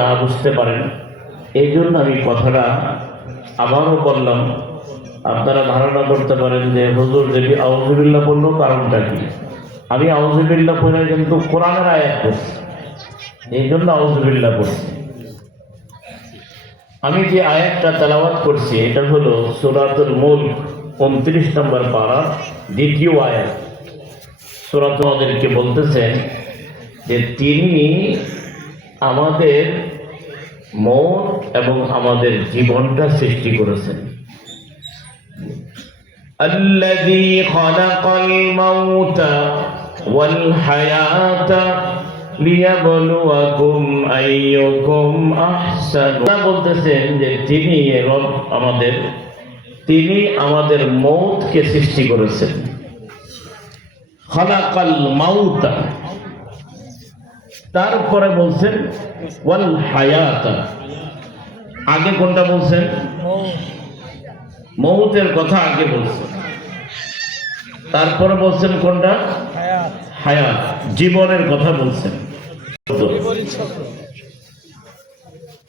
না বুঝতে পারেন। এই জন্য আমি কথাটা আবারও বললাম, আপনারা ধারণা করতে পারেন যে হুজুর দেবী আউজুবিল্লাহ বলল কারণটা কি? আমি আউজুবিল্লাহ পড়ে কিন্তু কোরআনের আয়াত করছি এই জন্য আউজুবিল্লাহ পড়ছি। আমি যে আয়াতটা তেলাওয়াত করছি, এটা হলো সুরাতুল মূল উনত্রিশ নম্বর পাড়া দ্বিতীয় আয়াত। সুরাত আমাদেরকে বলতেছেন যে তিনি আমাদের মন এবং আমাদের জীবনটা সৃষ্টি করেছেন الذي خلق الموت والحياة লিয়াবলুয়াকুম আইয়ুকুম আহসান বলতেছেন যে তিনি রব আমাদের তিনি আমাদের মৌতকে সৃষ্টি করেছেন খালাকাল মাউতা তারপরে বলছেন, ওয়াল হায়াতা। আগে কোনটা বলছেন? মৌতের কথা আগে বলছেন। তারপরে বলছেন কোনটা? হায়াত। জীবনের কথা বলছেন।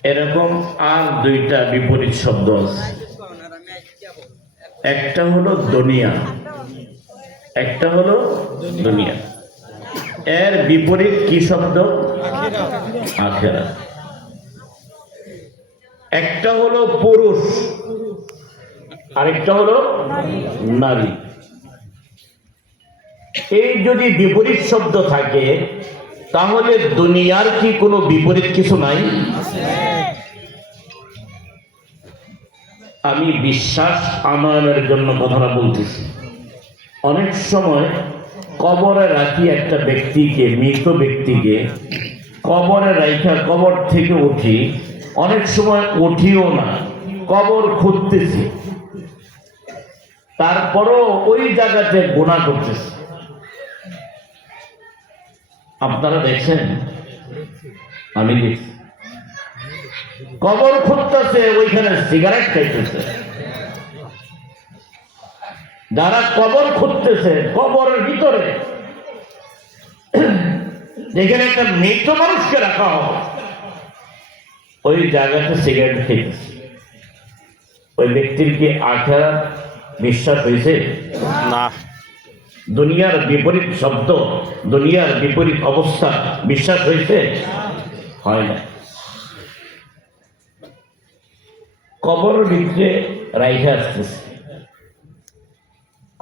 এরকম আর দুইটা বিপরীত শব্দ আছে। একটা হলো দুনিয়া। একটা হলো দুনিয়া। এর বিপরীত কি শব্দ? আখেরা। একটা হলো পুরুষ, আরেকটা হলো নারী। এই যদি বিপরীত শব্দ থাকে, তাহলে দুনিয়ার কি কোনো বিপরীত কিছু নাই? আমি বিশ্বাস আনয়নের জন্য কথাটা বলতেছি। অনেক সময় কবরে রাখি একটা ব্যক্তিকে, মৃত ব্যক্তিকে কবরে রাখা কবর থেকে উঠি। অনেক সময় উঠিও না, কবর খুঁজতেছি। তারপরও ওই জায়গাতে গুণা করতেছে। আপনারা দেখছেন? আমি দেখছি। কবর খুঁজতেছে, ওইখানে সিগারেট খাইতেছে। যারা কবর খুঁজতেছে কবরের ভিতরে। যেখানে একটা মৃত মানুষকে রাখা হবে। ওই জায়গাতে সিগারেট খেয়েছে। ওই ব্যক্তির কি আখেরা বিশ্বাস হয়েছে? না। দুনিয়ার বিপরীত শব্দ দুনিয়ার বিপরীত অবস্থা বিশ্বাস হয়েছে? হয় না। কবর ভিতরে রাইখে আসতেছে।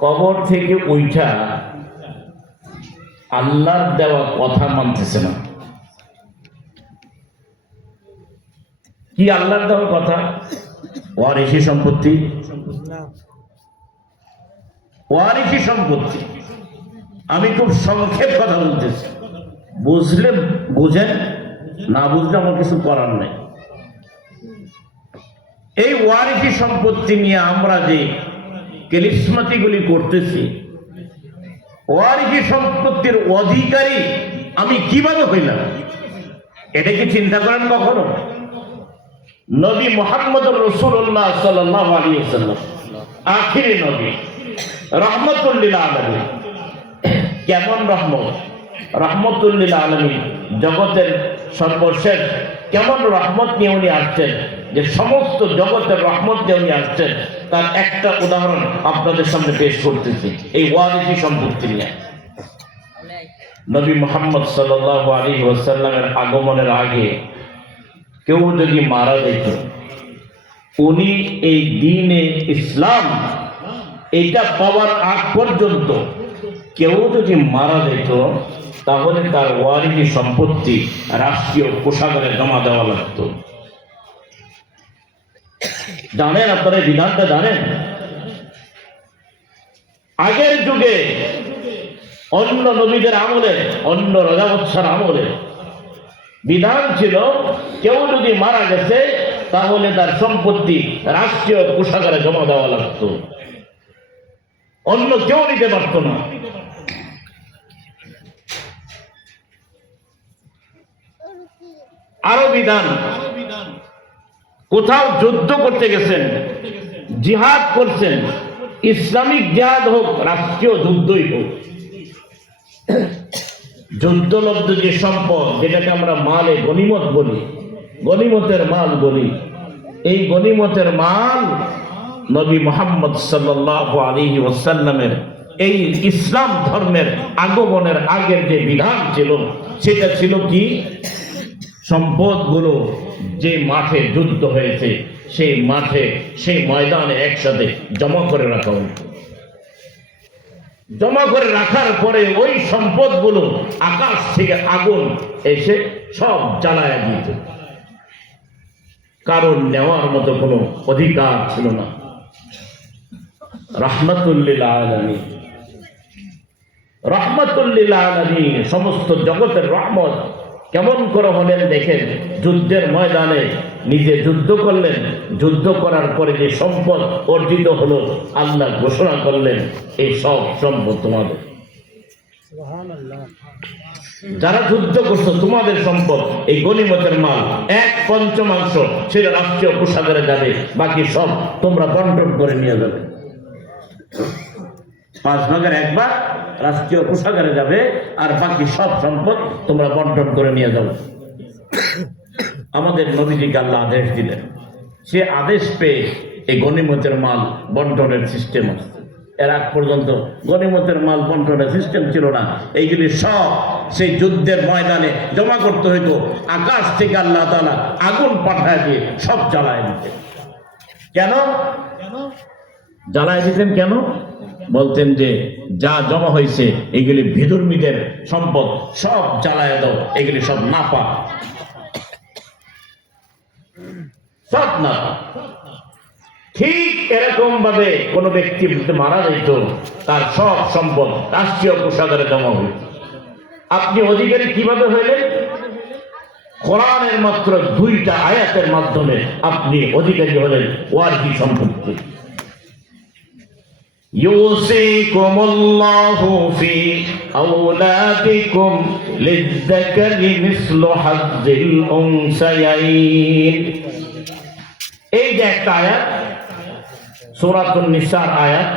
কবর থেকে উইঠা আল্লাহর দেওয়া কথা মানতেছে না। কি আল্লাহর দেওয়া কথা? ওয়ারিসি সম্পত্তি। ওয়ারিসি সম্পত্তি। আমি খুব সংক্ষেপ কথা বলতেছি। বুঝলে বুঝেন, না বুঝলে আমার কিছু করার নেই। এই ওয়ারিসি সম্পত্তি নিয়ে আমরা যে কেলিসমাতিগুলি করতেছি। ওয়ারিসি সম্পত্তির অধিকারী আমি কীভাবে হইলাম? এটা কি চিন্তা করেন কখনো? নবী মোহাম্মদ রসুল্লাহ সাল্লাহ আখিরি নবী। রহমতুল্লিল আলমী কেমন রহমত? রহমতুল্লিল আলমী জগতের সর্বশেষ কেমন রহমত নিয়ে উনি আসছেন? যে সমস্ত জগতের রহমত নিয়ে উনি আসছেন। তার একটা উদাহরণ আপনাদের সামনে পেশ করতেছি। এই ওয়ারিসি সম্পত্তি নিয়ে। নবী মোহাম্মদ সাল্লাহ আলী ওয়াসাল্লামের আগমনের আগে কেউ যদি মারা যেত, উনি এই দিনে ইসলাম এইটা পাওয়ার আগ পর্যন্ত কেউ যদি মারা যেত, তাহলে তার ওয়ারিসি সম্পত্তি রাষ্ট্রীয় কোষাগারে জমা দেওয়া লাগত। জানেন আপনারা বিধানটা জানেন? আগের যুগে অন্য নবীদের আমলে, অন্য রাজাবৎসার আমলে বিধান ছিল, কেউ যদি মারা গেছে, তাহলে তার সম্পত্তি রাষ্ট্রীয় কোষাগারে জমা দেওয়া লাগতো। অন্য কেউ নিতে পারতো না। আরও বিধান। কোথাও যুদ্ধ করতে গেছেন, জিহাদ করছেন, ইসলামিক জিহাদ হোক, রাষ্ট্রীয় যুদ্ধই হোক। যুদ্ধলব্ধ যে সম্পদ, যেটাকে আমরা মালে গনিমত বলি গনিমতের মাল বলি, এই গনিমতের মাল নবী মোহাম্মদ সাল্লাল্লাহু আলাইহি ওয়াসাল্লামের, এই ইসলাম ধর্মের আগমনের আগের যে বিধান ছিল, সেটা ছিল কি? সম্পদগুলো যে মাঠে যুদ্ধ হয়েছে, সেই মাঠে, সেই ময়দানে একসাথে জমা করে রাখা হতো জমা করে রাখার পরে ওই সম্পদগুলো আকাশ থেকে আগুন এসে সব জ্বালায় দিত কারণ নেওয়ার মতো কোনো অধিকার ছিল না। রহমতুল্লিল আলমী রহমতুল্লিল আলমী সমস্ত জগতের রহমত কেমন করে হলেন দেখেন, যুদ্ধের ময়দানে নিজে যুদ্ধ করলেন, যুদ্ধ করার পরে যে সম্পদ অর্জিত হলো, আল্লাহ ঘোষণা করলেন, এই সব সম্পদ তোমাদের। যারা যুদ্ধ করছ, তোমাদের সম্পদ, এই গনিমতের মাল, এক পঞ্চমাংশ সেটা রাষ্ট্রীয় কোষাগারে যাবে, বাকি সব তোমরা বন্টন করে নিয়ে যাবে। পাঁচ ভাগের এক ভাগ রাষ্ট্রীয় কোষাগারে যাবে আর বাকি সব সম্পদ তোমরা বন্টন করে নিয়ে যাবে আমাদের নবীজিকে আল্লাহ আদেশ দিলেন সে আদেশ পেয়ে এই গনিমতের মাল বন্টনের সিস্টেম আছে। এর আগ পর্যন্ত গনিমতের মাল বন্টনের সিস্টেম ছিল না। এইগুলি সব সেই যুদ্ধের ময়দানে জমা করতে হইতো। আকাশ থেকে আল্লাহ তালা আগুন পাঠায় দিয়ে সব জ্বালায় দিতে কেন? জ্বালায় দিতেন কেন? বলতেন যে, যা জমা হয়েছে, এগুলি ভিদুর্মীদের সম্পদ। সব জ্বালায় দাও, এগুলি সব না ঠিক এরকম ভাবে কোনো ব্যক্তি মারা যেত, তার সব সম্পদ রাষ্ট্রীয় কোষাগারে জমা হইত। আপনি অধিকারী কীভাবে হইলেন? কোরআনের মাত্র দুইটা আয়াতের মাধ্যমে আপনি অধিকারী হলেন। ওয়ার্কি সম্পত্তি। يوصيكم الله في أولادكم للذكر مثل حظ الأنثيين এই যে একটা আয়াত সূরাতুন নিসার আয়াত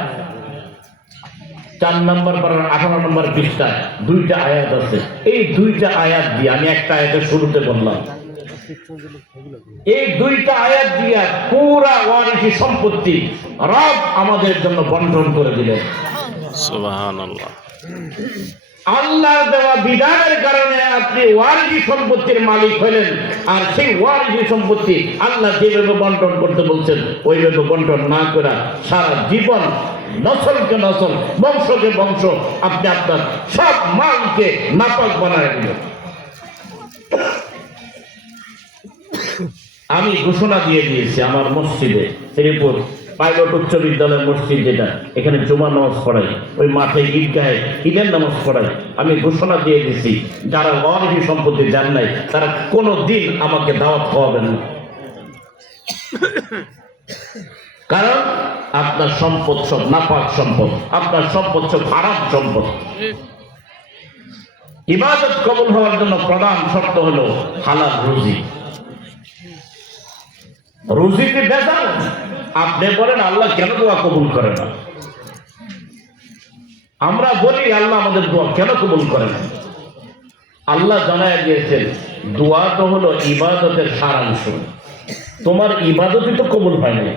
চার নম্বর পর আঠারো নম্বর পৃষ্ঠায় দুইটা আয়াত আছে এই দুইটা আয়াত দিয়ে আমি একটা আয়াতের শুরুতে বললাম এই দুইটা আয়াত দিয়া পুরা ওয়ারিসি সম্পত্তি রব আমাদের জন্য বন্টন করে দিলেন। সুবহানাল্লাহ। আল্লাহ দেওয়া বিধানের কারণে আপনি ওয়ারিসি সম্পত্তির মালিক হলেন আর সেই ওয়ারিসি সম্পত্তি আল্লাহ যেভাবে বন্টন করতে বলছেন ওইভাবে বন্টন না করে সারা জীবন নসলকে নসল বংশকে বংশ আপনি আপনার সব মালকে নাপাক বানায় দিলেন। আমি ঘোষণা দিয়ে দিয়েছি আমার মসজিদে শ্রীপুর পাইলট উচ্চ বিদ্যালয় মসজিদ যেটা, এখানে জুমা নামাজ পড়াই, ওই মাঠে ঈদগাহে ঈদের নামাজ পড়াই। আমি ঘোষণা দিয়ে দিয়েছি, যারা অনেকই সম্পত্তি জান নাই, তারা কোনো দিন আমাকে দাওয়াত খাওয়াবেন না। কারণ আপনার সম্পদ সব নাপাক সম্পদ, আপনার সম্পদ সব খারাপ সম্পদ। ইবাদত কবুল হওয়ার জন্য প্রধান শর্ত হলো হালাল রুজি। রুজিতে বেজাল। আপনি বলেন, আল্লাহ কেন দোয়া কবুল করে না? আমরা বলি, আল্লাহ আমাদের দোয়া কেন কবুল করে না? আল্লাহ জানায় দিয়েছেন, দোয়া তো হলো ইবাদতের সারাংশ তোমার ইবাদতই তো কবুল হয় নাই।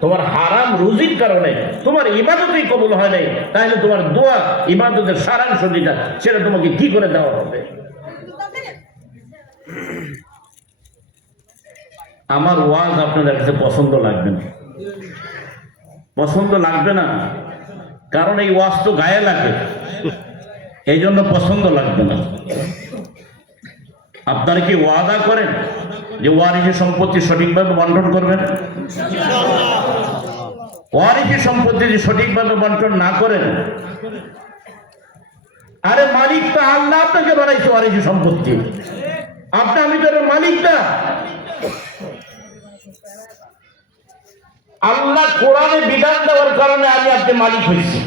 তোমার হারাম রুজির কারণে তোমার ইবাদতই কবুল হয় নাই। তাহলে তোমার দোয়া ইবাদতের সারাংশ যেটা সেটা তোমাকে কি করে দেওয়া হবে? আমার ওয়াজ আপনাদের কাছে পছন্দ লাগবে না। পছন্দ লাগবে না? কারণ এই ওয়াজ তো গায়ে লাগে। এই জন্য পছন্দ লাগবে না। আপনারা কি ওয়াদা করেন যে ওয়ারিসি সম্পত্তি সঠিকভাবে বন্টন করবেন? ওয়ারিসি সম্পত্তি যদি সঠিকভাবে বন্টন না করেন, আরে মালিক তো আল্লাহ আপনাকে বানাইছে ওয়ারিসি সম্পত্তি। আপনি আমি তো এর মালিক না। আল্লাহ কোরআনে বিধান দেওয়ার কারণে আমি আপনি মালিক হয়েছি।